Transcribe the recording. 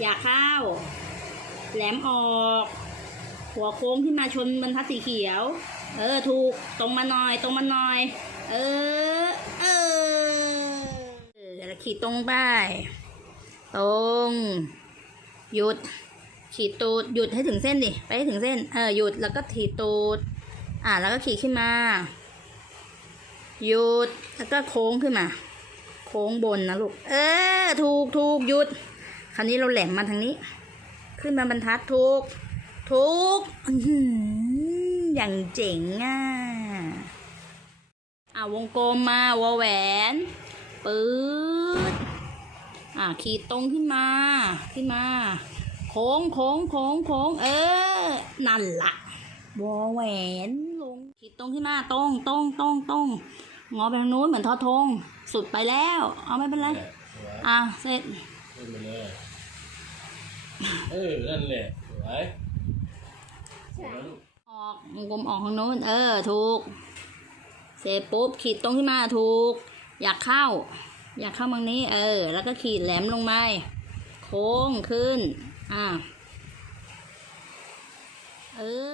อย่าเข้า แหลมออก หัวโค้งขึ้นมาชนบรรทัดสีเขียว เออ ถูก ตรงมาหน่อย ตรงมาหน่อย เออ เออเออแล้วขีดตรงไป ตรง หยุด ขีดตูด หยุดให้ถึงเส้นดิ ไปให้ถึงเส้น เออ หยุด แล้วก็ขีดตูด อ่า แล้วก็ขีดขึ้นมา หยุด แล้วก็โค้งขึ้นมา โค้งบนนะลูก เออ ถูก ถูก หยุด คราวนี้เราแหลมมาทางนี้ ขึ้นมาบรรทัดถูกถูกอื้อหืออย่างเจ๋งอะอ่าวงกลมมาวอแหวนปื๊ดอ่าขีดตรงขึ้นมา ขึ้นมา โค้งโค้งโค้งโค้งเออ นั่นละวอแหวนลงขีดตรงขึ้นมาตรงตรงตรงตรงงอไปทางนู้นเหมือนทอทง สุดไปแล้ว เอาไม่เป็นไร อะเสร็จ ขึ้นไปเลย เออ นั่นแหละสวยสวยลูกออกวงกลมออกทางโน้น เออ ถูก เสร็จปุ๊บขีดตรงขึ้นมาถูก อยากเข้า อยากเข้าตรงนี้ เออ แล้วก็ขีดแหลมลงไปโค้งขึ้น อะเออ